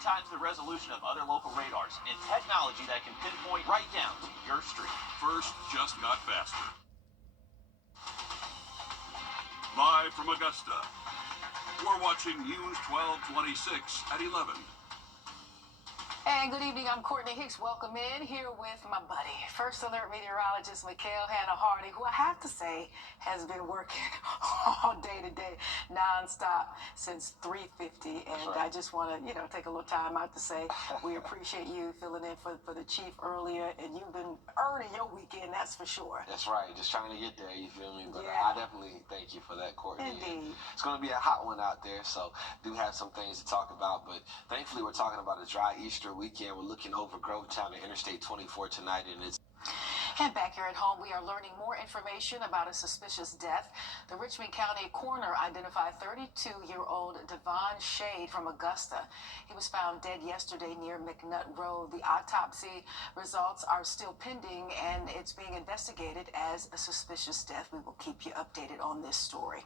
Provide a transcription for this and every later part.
times the resolution of other local radars and technology that can pinpoint right down to your street. First just got faster. Live from Augusta, we're watching News 1226 at 11. And good evening, I'm Courtney Hicks. Welcome in here with my buddy, First Alert meteorologist Mikhail Hannah Hardy, who I have to say has been working all day today, nonstop since 3:50. And I just want to, take a little time out to say we appreciate you filling in for the chief earlier. And you've been earning your weekend, that's for sure. That's right. Just trying to get there, you feel me? But yeah. I definitely thank you for that, Courtney. Indeed. It's going to be a hot one out there, so do have some things to talk about. But thankfully, we're talking about a dry Easter weekend. We're looking over Grovetown and Interstate 24 tonight, and it's... And back here at home, we are learning more information about a suspicious death. The Richmond County coroner identified 32-year-old Devon Shade from Augusta. He was found dead yesterday near McNutt Road. The autopsy results are still pending, and it's being investigated as a suspicious death. We will keep you updated on this story.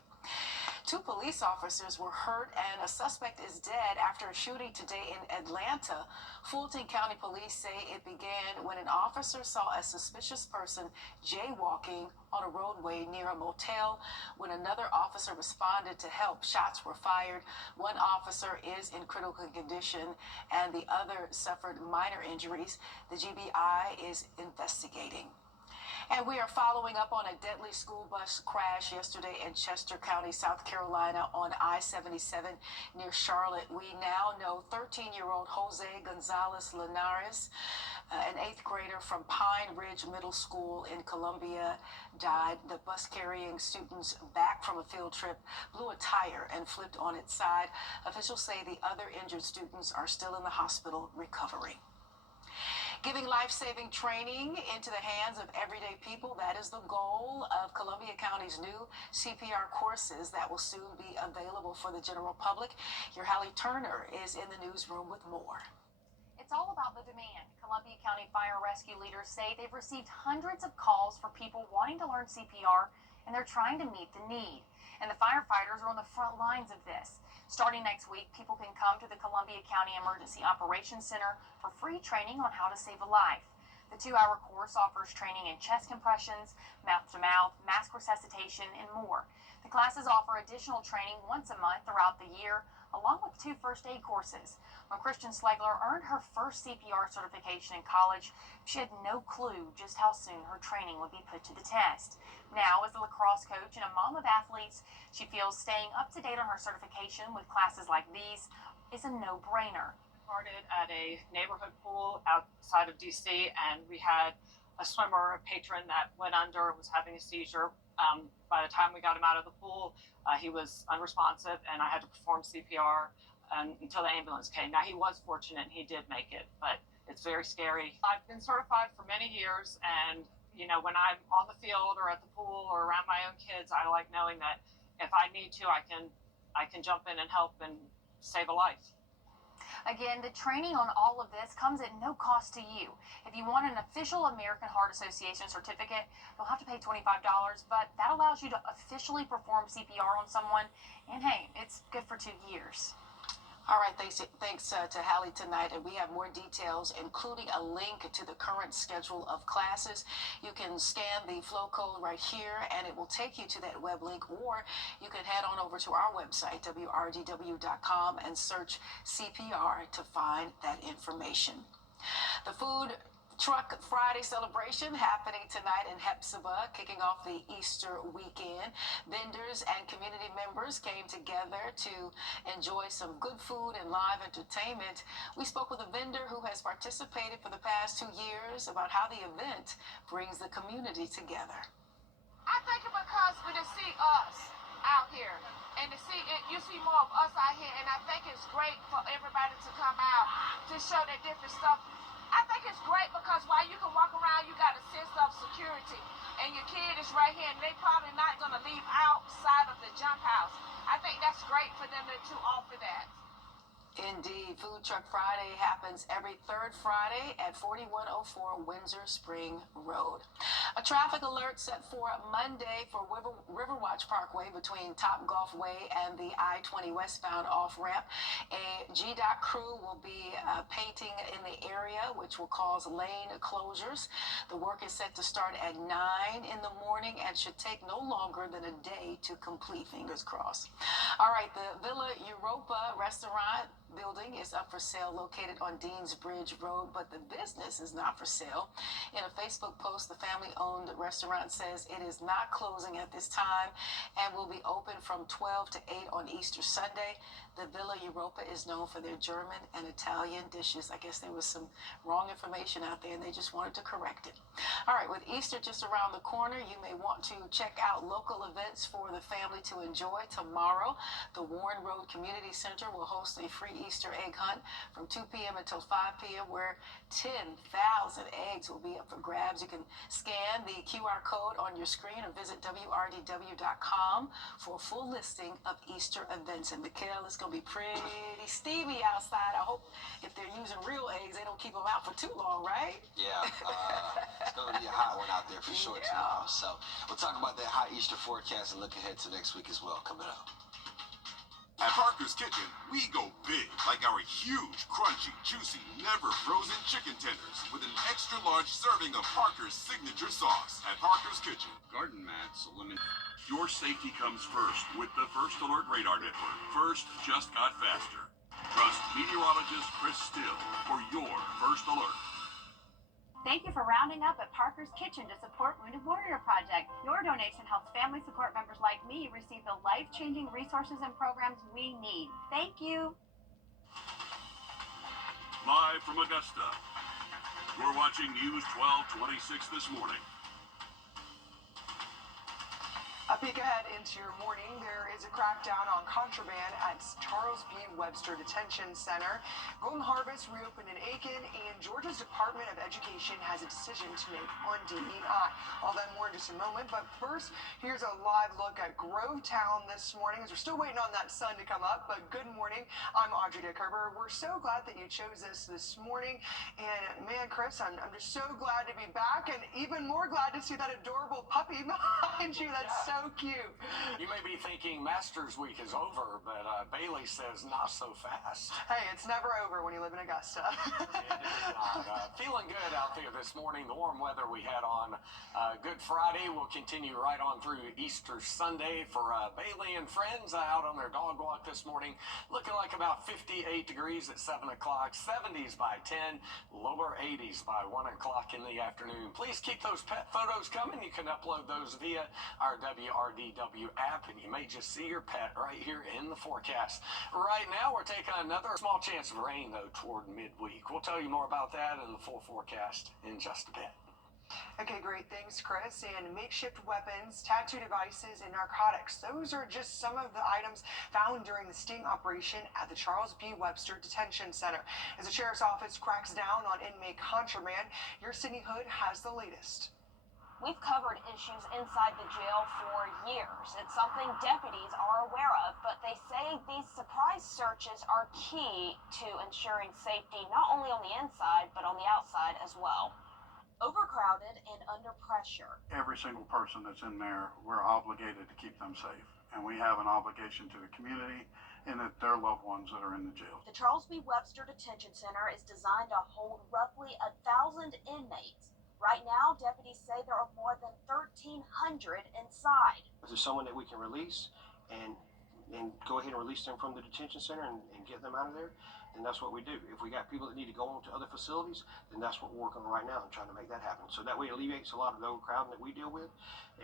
2 police officers were hurt and a suspect is dead after a shooting today in Atlanta. Fulton County Police say it began when an officer saw a suspicious person jaywalking on a roadway near a motel. When another officer responded to help, shots were fired. One officer is in critical condition and the other suffered minor injuries. The GBI is investigating. And we are following up on a deadly school bus crash yesterday in Chester County, South Carolina on I-77 near Charlotte. We now know 13-year-old Jose Gonzalez Linares, an 8th grader from Pine Ridge Middle School in Columbia, died. The bus carrying students back from a field trip blew a tire and flipped on its side. Officials say the other injured students are still in the hospital recovering. Giving life-saving training into the hands of everyday people, that is the goal of Columbia County's new CPR courses that will soon be available for the general public. Your Hallie Turner is in the newsroom with more. It's all about the demand. Columbia County fire rescue leaders say they've received hundreds of calls for people wanting to learn CPR, and they're trying to meet the need. And the firefighters are on the front lines of this. Starting next week, people can come to the Columbia County Emergency Operations Center for free training on how to save a life. The 2-hour course offers training in chest compressions, mouth-to-mouth, mask resuscitation, and more. The classes offer additional training once a month throughout the year, along with 2 first aid courses. When Christian Slegler earned her first CPR certification in college, she had no clue just how soon her training would be put to the test. Now, as a lacrosse coach and a mom of athletes, she feels staying up to date on her certification with classes like these is a no-brainer. Started at a neighborhood pool outside of DC, and we had a swimmer, a patron that went under and was having a seizure. By the time we got him out of the pool, he was unresponsive, and I had to perform CPR until the ambulance came. Now, he was fortunate, he did make it, but it's very scary. I've been certified for many years, and when I'm on the field or at the pool or around my own kids, I like knowing that if I need to, I can jump in and help and save a life. Again, the training on all of this comes at no cost to you. If you want an official American Heart Association certificate, you'll have to pay $25, but that allows you to officially perform CPR on someone, and hey, it's good for 2 years. All right, thanks to Hallie tonight, and we have more details, including a link to the current schedule of classes. You can scan the flow code right here, and it will take you to that web link, or you can head on over to our website, wrdw.com, and search CPR to find that information. The Food Truck Friday celebration happening tonight in Hepzibah, kicking off the Easter weekend. Vendors and community members came together to enjoy some good food and live entertainment. We spoke with a vendor who has participated for the past 2 years about how the event brings the community together. I think because when they see us out here, and you see more of us out here, and I think it's great for everybody to come out to show their different stuff. I think it's great because while you can walk around, you got a sense of security. And your kid is right here, and they probably not going to leave outside of the jump house. I think that's great for them to offer that. Indeed. Food Truck Friday happens every 3rd Friday at 4104 Windsor Spring Road. A traffic alert set for Monday for Riverwatch Parkway between Topgolf Way and the I-20 westbound off-ramp. A GDOT crew will be painting in the area, which will cause lane closures. The work is set to start at 9 in the morning and should take no longer than a day to complete, fingers crossed. All right, the Villa Europa restaurant building is up for sale, located on Deans Bridge Road, but the business is not for sale. In a Facebook post, the family-owned restaurant says it is not closing at this time and will be open from 12 to 8 on Easter Sunday. The Villa Europa is known for their German and Italian dishes. I guess there was some wrong information out there and they just wanted to correct it. All right, with Easter just around the corner, you may want to check out local events for the family to enjoy. Tomorrow, the Warren Road Community Center will host a free Easter egg hunt from 2 p.m. until 5 p.m. where 10,000 eggs will be up for grabs. You can scan the QR code on your screen or visit wrdw.com for a full listing of Easter events. And Mikhail, it's going to be pretty steamy outside. I hope if they're using real eggs, they don't keep them out for too long, right? Yeah, it's going to be a hot one out there for sure tomorrow. So we'll talk about that hot Easter forecast and look ahead to next week as well coming up. At Parker's Kitchen, we go big, like our huge, crunchy, juicy, never frozen chicken tenders with an extra large serving of Parker's signature sauce. At Parker's Kitchen, garden mats eliminate. Your safety comes first with the First Alert Radar Network. First just got faster. Trust meteorologist Chris Still for your First Alert. Thank you for rounding up at Parker's Kitchen to support Wounded Warrior Project. Your donation helps family support members like me receive the life-changing resources and programs we need. Thank you. Live from Augusta, you're watching News 1226 this morning. A peek ahead into your morning, there is a crackdown on contraband at Charles B. Webster Detention Center. Golden Harvest reopened in Aiken, and Georgia's Department of Education has a decision to make on DEI. All that more in just a moment, but first, here's a live look at Grovetown this morning as we're still waiting on that sun to come up. But good morning, I'm Audrey Dickerber. We're so glad that you chose us this morning, and man, Chris, I'm just so glad to be back, and even more glad to see that adorable puppy behind you. That's so cute. You may be thinking Masters Week is over, but Bailey says not so fast. Hey, it's never over when you live in Augusta. It is not. Feeling good out there this morning. The warm weather we had on Good Friday will continue right on through Easter Sunday for Bailey and friends out on their dog walk this morning. Looking like about 58 degrees at 7 o'clock, 70s by 10, lower 80s by 1 o'clock in the afternoon. Please keep those pet photos coming. You can upload those via our WRDW app, and you may just see your pet right here in the forecast. Right now, we're taking another small chance of rain, though, toward midweek. We'll tell you more about that in the full forecast in just a bit. Okay, great. Thanks, Chris. And makeshift weapons, tattoo devices, and narcotics. Those are just some of the items found during the sting operation at the Charles B. Webster Detention Center. As the Sheriff's Office cracks down on inmate contraband, your Sydney Hood has the latest. We've covered issues inside the jail for years. It's something deputies are aware of, but they say these surprise searches are key to ensuring safety, not only on the inside, but on the outside as well. Overcrowded and under pressure. Every single person that's in there, we're obligated to keep them safe. And we have an obligation to the community and their loved ones that are in the jail. The Charles B. Webster Detention Center is designed to hold roughly 1,000 inmates. Right now, deputies say there are more than 1,300 inside. If there's someone that we can release and go ahead and release them from the detention center and get them out of there, then that's what we do. If we got people that need to go on to other facilities, then that's what we're working on right now and trying to make that happen. So that way it alleviates a lot of the overcrowding that we deal with.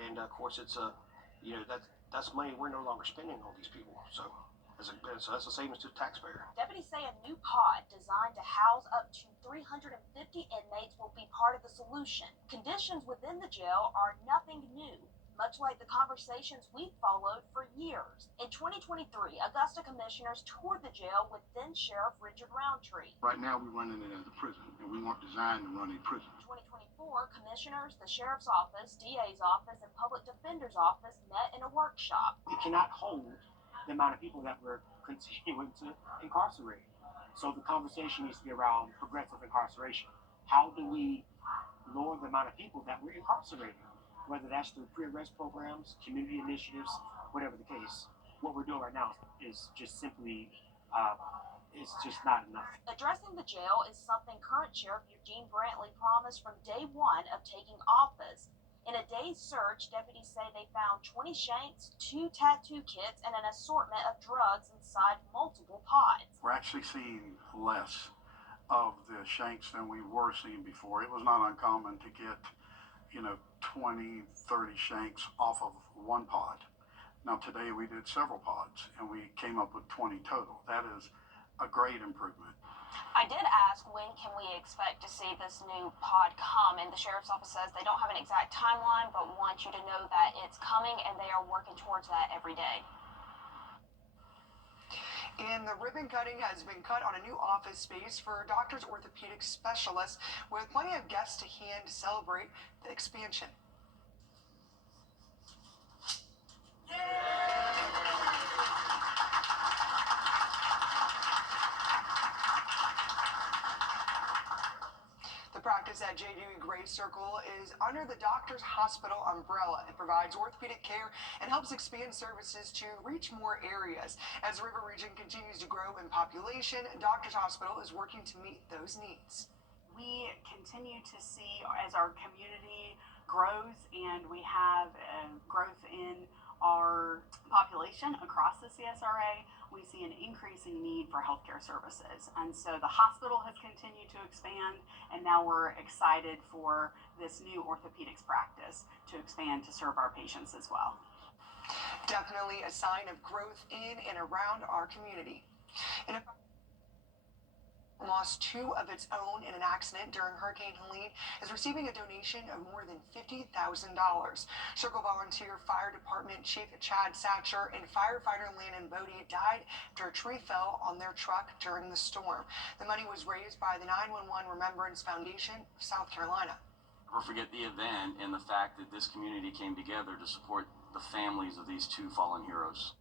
And of course, it's that's money we're no longer spending on these people. So that's a savings to the taxpayer. Deputies say a new pod designed to house up to 350 inmates will be part of the solution. Conditions within the jail are nothing new, much like the conversations we've followed for years. In 2023, Augusta commissioners toured the jail with then Sheriff Richard Roundtree. Right now, we're running it as a prison, and we weren't designed to run a prison. In 2024, commissioners, the Sheriff's Office, DA's Office, and Public Defender's Office met in a workshop. We cannot hold the amount of people that we're continuing to incarcerate. So the conversation needs to be around progressive incarceration. How do we lower the amount of people that we're incarcerating, whether that's through pre-arrest programs, community initiatives, whatever the case. What we're doing right now is just simply, it's just not enough. Addressing the jail is something current Sheriff Eugene Brantley promised from day one of taking office. In a day's search, deputies say they found 20 shanks, 2 tattoo kits, and an assortment of drugs inside multiple pods. We're actually seeing less of the shanks than we were seeing before. It was not uncommon to get, 20, 30 shanks off of one pod. Now today we did several pods and we came up with 20 total. That is a great improvement. I did ask when can we expect to see this new pod come, and the sheriff's office says they don't have an exact timeline, but want you to know that it's coming and they are working towards that every day. And the ribbon cutting has been cut on a new office space for doctors, orthopedic specialists, with plenty of guests to hand to celebrate the expansion. The practice at J. Dewey Gray Circle is under the Doctors Hospital umbrella. It provides orthopedic care and helps expand services to reach more areas. As the River region continues to grow in population, Doctors Hospital is working to meet those needs. We continue to see as our community grows and we have growth in our population across the CSRA, we see an increasing need for healthcare services. And so the hospital has continued to expand, and now we're excited for this new orthopedics practice to expand to serve our patients as well. Definitely a sign of growth in and around our community. Lost 2 of its own in an accident during Hurricane Helene is receiving a donation of more than $50,000. Circle Volunteer Fire Department Chief Chad Satcher and firefighter Landon Bodie died after a tree fell on their truck during the storm. The money was raised by the 911 Remembrance Foundation of South Carolina. Never forget the event and the fact that this community came together to support the families of these 2 fallen heroes.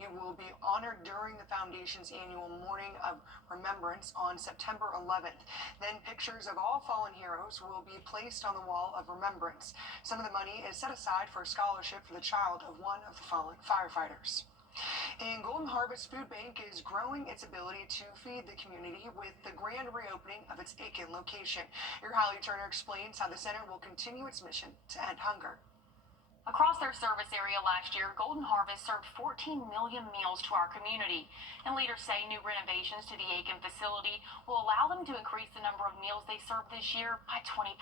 It will be honored during the Foundation's annual Morning of Remembrance on September 11th. Then pictures of all fallen heroes will be placed on the Wall of Remembrance. Some of the money is set aside for a scholarship for the child of one of the fallen firefighters. And Golden Harvest Food Bank is growing its ability to feed the community with the grand reopening of its Aiken location. Your Holly Turner explains how the center will continue its mission to end hunger. Across their service area last year, Golden Harvest served 14 million meals to our community. And leaders say new renovations to the Aiken facility will allow them to increase the number of meals they serve this year by 20%.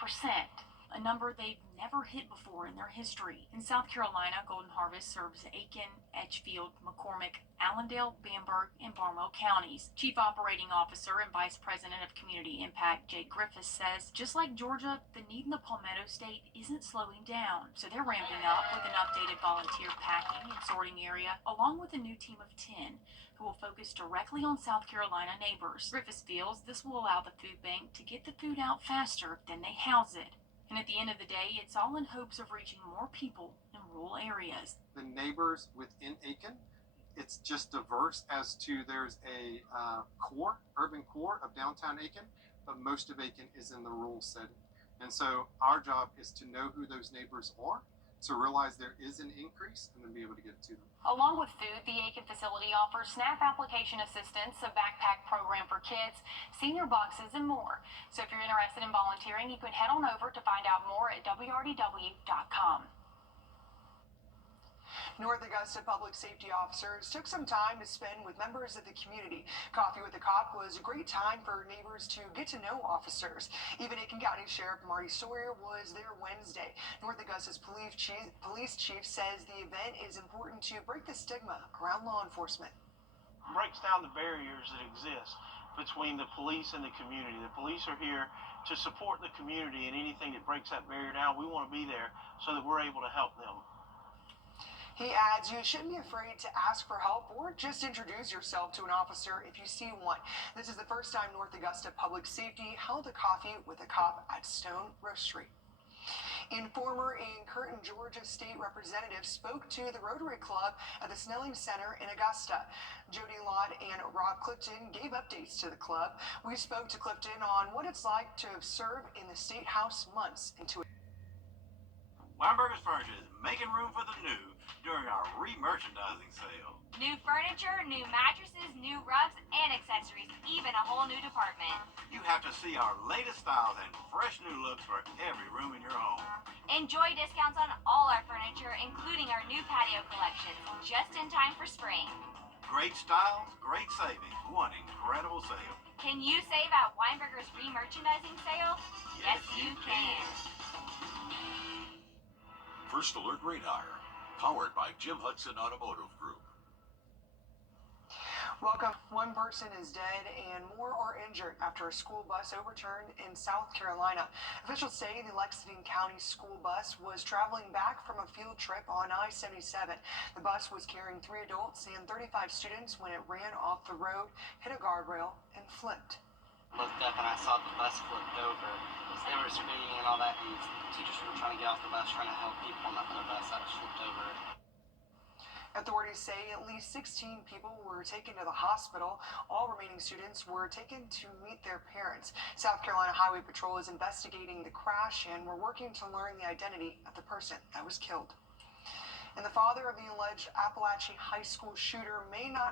A number they've never hit before in their history. In South Carolina, Golden Harvest serves Aiken, Edgefield, McCormick, Allendale, Bamberg, and Barlow counties. Chief Operating Officer and Vice President of Community Impact, Jake Griffiths, says, just like Georgia, the need in the Palmetto State isn't slowing down. So they're ramping up with an updated volunteer packing and sorting area, along with a new team of 10 who will focus directly on South Carolina neighbors. Griffiths feels this will allow the food bank to get the food out faster than they house it. And at the end of the day, it's all in hopes of reaching more people in rural areas. The neighbors within Aiken, it's just diverse as to there's a urban core of downtown Aiken, but most of Aiken is in the rural setting. And so our job is to know who those neighbors are, to realize there is an increase, and then be able to get it to them. Along with food, the Aiken facility offers SNAP application assistance, a backpack program for kids, senior boxes, and more. So if you're interested in volunteering, you can head on over to find out more at wrdw.com. North Augusta public safety officers took some time to spend with members of the community. Coffee with a Cop was a great time for neighbors to get to know officers. Even Aiken County Sheriff Marty Sawyer was there Wednesday. North Augusta's police chief says the event is important to break the stigma around law enforcement. Breaks down the barriers that exist between the police and the community. The police are here to support the community, and anything that breaks that barrier down, we want to be there so that we're able to help them. He adds, you shouldn't be afraid to ask for help or just introduce yourself to an officer if you see one. This is the first time North Augusta Public Safety held a Coffee with a Cop at Stone Roastery. And former and current Georgia State Representative spoke to the Rotary Club at the Snelling Center in Augusta. Jody Lott and Rob Clifton gave updates to the club. We spoke to Clifton on what it's like to have served in the State House months into it. Weinberger's Furniture is making room for the new during our re-merchandising sale. New furniture, new mattresses, new rugs, and accessories, even a whole new department. You have to see our latest styles and fresh new looks for every room in your home. Enjoy discounts on all our furniture, including our new patio collection, just in time for spring. Great styles, great savings, one incredible sale. Can you save at Weinberger's re-merchandising sale? Yes, you can. First Alert Radar, powered by Jim Hudson Automotive Group. Welcome. One person is dead and more are injured after a school bus overturned in South Carolina. Officials say the Lexington County school bus was traveling back from a field trip on I-77. The bus was carrying 3 adults and 35 students when it ran off the road, hit a guardrail, and flipped. Looked up and I saw the bus flipped over. They were speeding and all that, and teachers were trying to get off the bus, trying to help people, and the bus that was flipped over. Authorities say at least 16 people were taken to the hospital. All remaining students were taken to meet their parents. South Carolina Highway Patrol is investigating the crash, and we're working to learn the identity of the person that was killed. And the father of the alleged Appalachia High School shooter may not